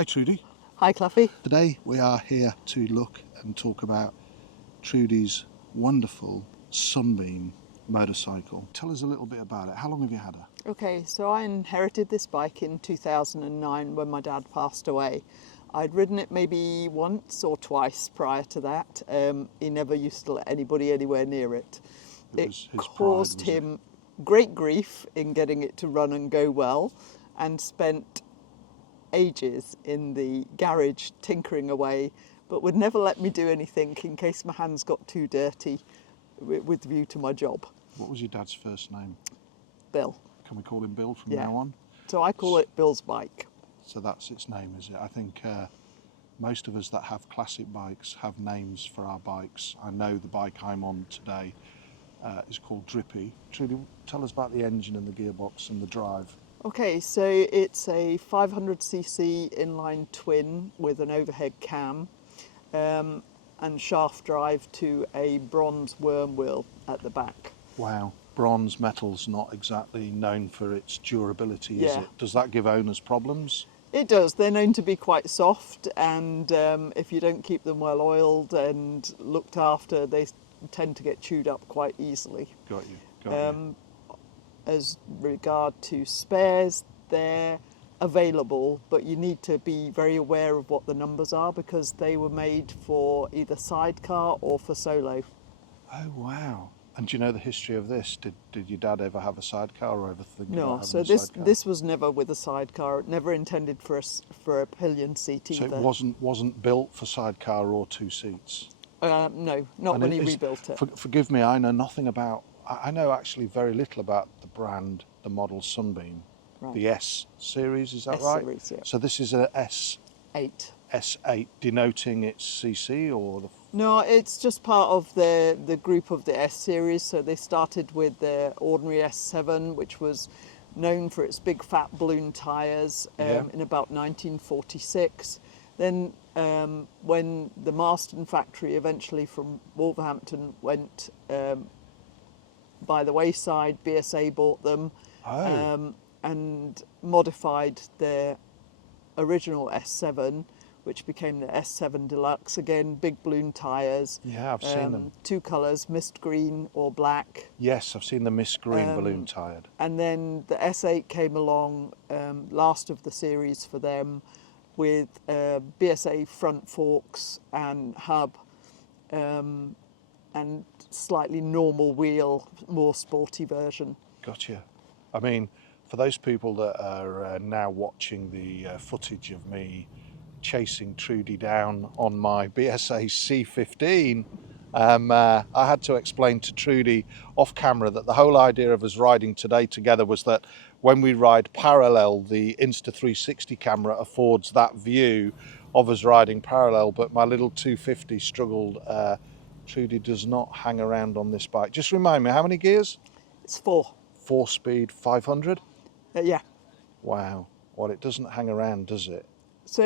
Hi Trudi. Hi Cloughie. Today we are here to look and talk about Trudi's wonderful Sunbeam motorcycle. Tell us a little bit about it. How long have you had her? Okay, so I inherited this bike in 2009 when my dad passed away. I'd ridden it maybe once or twice prior to that. He never used to let anybody anywhere near it. It was his caused pride, was him great grief in getting it to run and go well, and spent ages in the garage tinkering away, but would never let me do anything in case my hands got too dirty with view to my job. What was your dad's first name? Bill. Can we call him Bill from Yeah. now on? So I call it Bill's bike. So that's its name, is it? I think most of us that have classic bikes have names for our bikes. I know the bike I'm on today is called Drippy. Trudy, tell us about the engine and the gearbox and the drive. Okay, so it's a 500cc inline twin with an overhead cam and shaft drive to a bronze worm wheel at the back. Wow, bronze metal's not exactly known for its durability, is Yeah. it? Does that give owners problems? It does. They're known to be quite soft, and if you don't keep them well oiled and looked after, they tend to get chewed up quite easily. Got you, got you. As regard to spares, they're available, but you need to be very aware of what the numbers are because they were made for either sidecar or for solo. Oh wow. And do you know the history of this? Did your dad ever have a sidecar or ever think No, about so having a sidecar? this was never with a sidecar, never intended for a pillion seat So either. it wasn't built for sidecar or two seats? No, not And when he rebuilt it. Forgive me, I know nothing about, I know actually very little about the brand, the model Sunbeam. Right. The S series, is that S right? series, yeah. So this is a Eight. S8, denoting its CC or the... No, it's just part of the group of the S series. So they started with the ordinary S7, which was known for its big fat balloon tyres Yeah. in about 1946. Then when the Marston factory eventually from Wolverhampton went by the wayside, BSA bought them and modified their original S7, which became the S7 Deluxe. Again, big balloon tyres. Yeah, I've seen them. Two colours, mist green or black. Yes, I've seen the mist green balloon tired. And then the S8 came along, last of the series for them, with BSA front forks and hub and slightly normal wheel, more sporty version. Gotcha. I mean, for those people that are now watching the footage of me chasing Trudi down on my BSA C15, I had to explain to Trudi off camera that the whole idea of us riding today together was that when we ride parallel, the Insta360 camera affords that view of us riding parallel, but my little 250 struggled. Trudi does not hang around on this bike. Just remind me, how many gears? It's 4. 4-speed, 500? Yeah. Wow. Well, it doesn't hang around, does it? So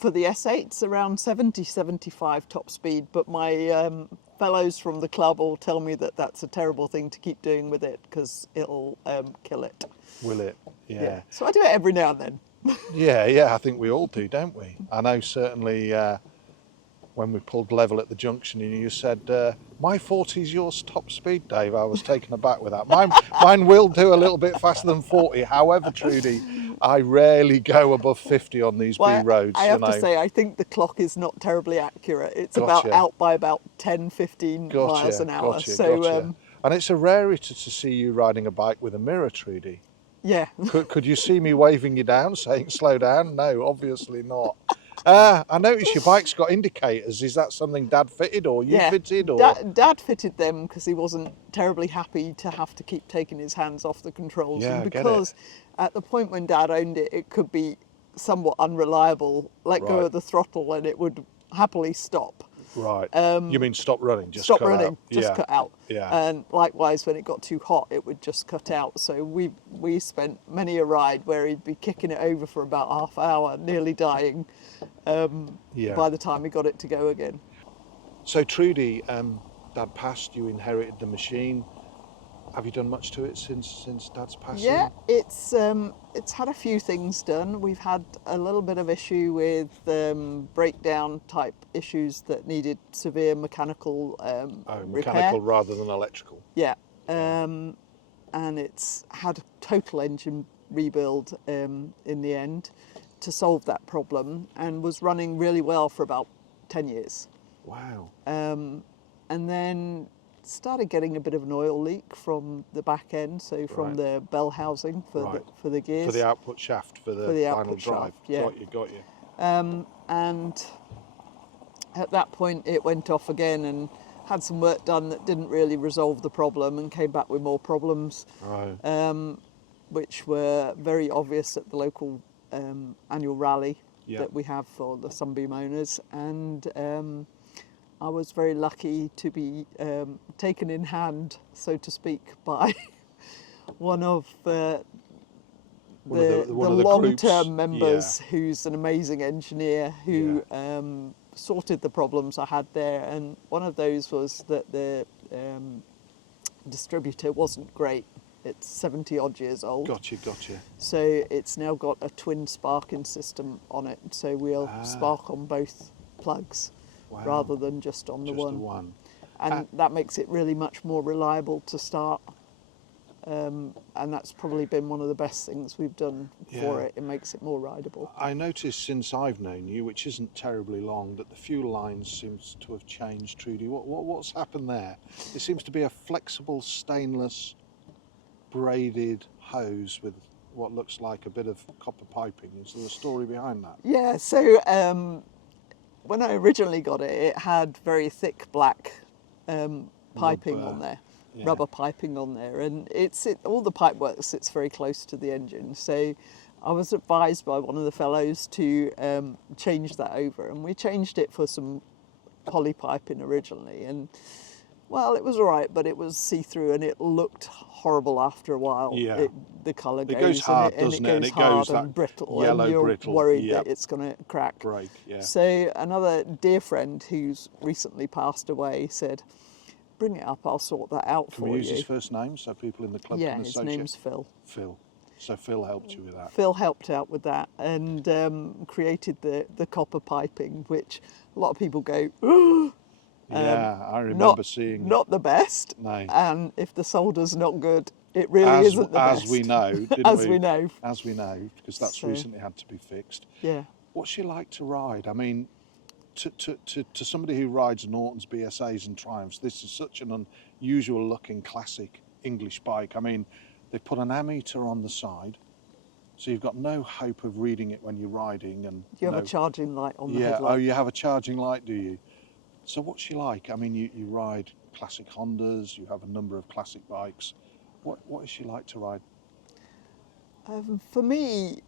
for the S8, it's around 70, 75 top speed, but my fellows from the club all tell me that that's a terrible thing to keep doing with it because it'll kill it. Will it? Yeah. So I do it every now and then. Yeah, I think we all do, don't we? I know certainly when we pulled level at the junction and you said, my 40's your top speed, Dave. I was taken aback with that. Mine will do a little bit faster than 40. However, Trudi, I rarely go above 50 on these B roads. I have to say, I think the clock is not terribly accurate. It's Gotcha. about out by about 10, 15 miles an hour. Gotcha. And it's a rarity to see you riding a bike with a mirror, Trudi. Yeah. Could you see me waving you down, saying slow down? No, obviously not. I noticed your bike's got indicators. Is that something Dad fitted or you fitted? Or? Dad fitted them because he wasn't terribly happy to have to keep taking his hands off the controls. Yeah, and because at the point when Dad owned it, it could be somewhat unreliable. Let go of the throttle and it would happily stop. Right. You mean stop running? Just stop cut running, out. just cut out. Yeah. And likewise, when it got too hot, it would just cut out. So we spent many a ride where he'd be kicking it over for about half an hour, nearly dying by the time he got it to go again. So Trudi, Dad passed, you inherited the machine. Have you done much to it since Dad's passing? Yeah, it's had a few things done. We've had a little bit of issue with breakdown type issues that needed severe mechanical Mechanical repair. rather than electrical. Yeah, and it's had a total engine rebuild in the end to solve that problem, and was running really well for about 10 years. Wow. And then started getting a bit of an oil leak from the back end, so from Right. the bell housing for the gears. For the output shaft, for the final output drive. shaft, yeah. Got you. And at that point it went off again and had some work done that didn't really resolve the problem, and came back with more problems, Right. which were very obvious at the local annual rally Yeah. that we have for the Sunbeam owners. And I was very lucky to be taken in hand, so to speak, by one of the long-term groups. members, Yeah. who's an amazing engineer, who sorted the problems I had there. And one of those was that the distributor wasn't great. It's 70 odd years old. Gotcha. So it's now got a twin sparking system on it. So we'll spark on both plugs. Wow. Rather than just on the Just one. the one. And that makes it really much more reliable to start. And that's probably been one of the best things we've done for Yeah. it. It makes it more rideable. I noticed since I've known you, which isn't terribly long, that the fuel lines seems to have changed, Trudi. What's happened there? It seems to be a flexible stainless braided hose with what looks like a bit of copper piping. Is there a story behind that? Yeah, so when I originally got it, it had very thick black piping Rubber. on there, Yeah. rubber piping on there, and all the pipework sits very close to the engine. So I was advised by one of the fellows to change that over, and we changed it for some poly piping originally, and well, it was all right, but it was see-through and it looked horrible after a while. Yeah. The colour It goes hard, doesn't it? It And goes it hard goes that and brittle, yellow and you're brittle. worried Yep. that it's going to crack. Break, yeah. So another dear friend who's recently passed away said, "Bring it up, I'll sort that out Can for we use you." his first name so people in the club Yeah, can his associate? name's Phil. Phil. So Phil helped you with that. Phil helped out with that and created the copper piping, which a lot of people go, "Oh, Yeah, I remember seeing not the best." No. And if the solder's not good, it really isn't the best. As we know, didn't As we? we know. As we know, because that's So- recently had to be fixed. Yeah. What's she like to ride? I mean, to somebody who rides Norton's BSAs and Triumphs, this is such an unusual looking classic English bike. I mean, they've put an ammeter on the side, so you've got no hope of reading it when you're riding. And You have a charging light on the yeah, headlight. oh, you have a charging light, do you? So what's she like? I mean, you ride classic Hondas, you have a number of classic bikes. What is she like to ride? For me,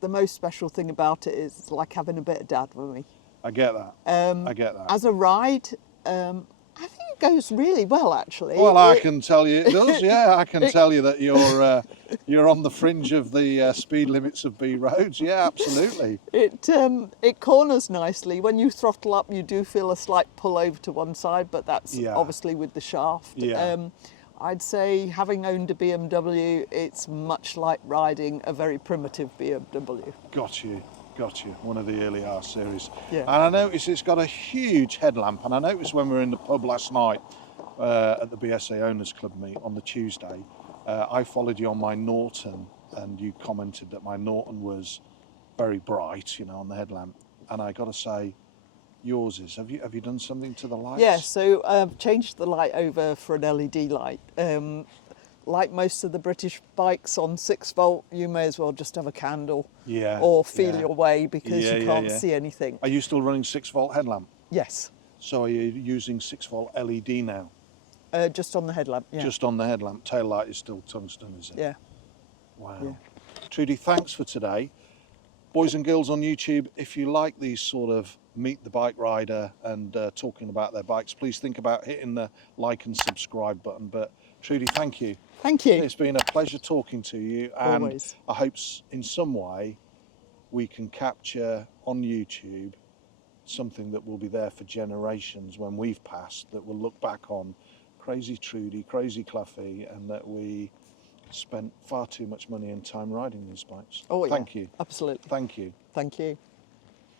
the most special thing about it is like having a bit of dad with me. I get that. I get that. As a ride, I think it goes really well, actually. Well, I can tell you it does. Yeah, I can tell you that you're on the fringe of the speed limits of B roads. Yeah, absolutely. It corners nicely. When you throttle up, you do feel a slight pull over to one side, but that's Yeah. obviously with the shaft. Yeah. I'd say, having owned a BMW, it's much like riding a very primitive BMW. Got you. One of the early R series. Yeah. And I noticed it's got a huge headlamp. And I noticed when we were in the pub last night at the BSA Owners Club meet on the Tuesday, I followed you on my Norton, and you commented that my Norton was very bright, on the headlamp. And I got to say, yours is. Have you done something to the lights? Yeah, so I've changed the light over for an LED light. Like most of the British bikes on 6 volt, you may as well just have a candle, Yeah. or feel yeah. your way, because Yeah, you yeah, can't yeah. see anything. Are you still running 6-volt headlamp? Yes, So are you using 6-volt LED now? just on the headlamp. Yeah, Just on the headlamp. Tail light is still tungsten, is it? yeah. Wow. Yeah. Trudi, thanks for today. Boys and girls on YouTube, if you like these sort of meet the bike rider and talking about their bikes, please think about hitting the like and subscribe button. But Trudi, thank you. Thank you. It's been a pleasure talking to you, and Always. I hope in some way we can capture on YouTube something that will be there for generations when we've passed, that we'll look back on crazy Trudi, crazy Cloughie, and that we spent far too much money and time riding these bikes. Oh, yeah. Thank you. Absolutely. Thank you. Thank you.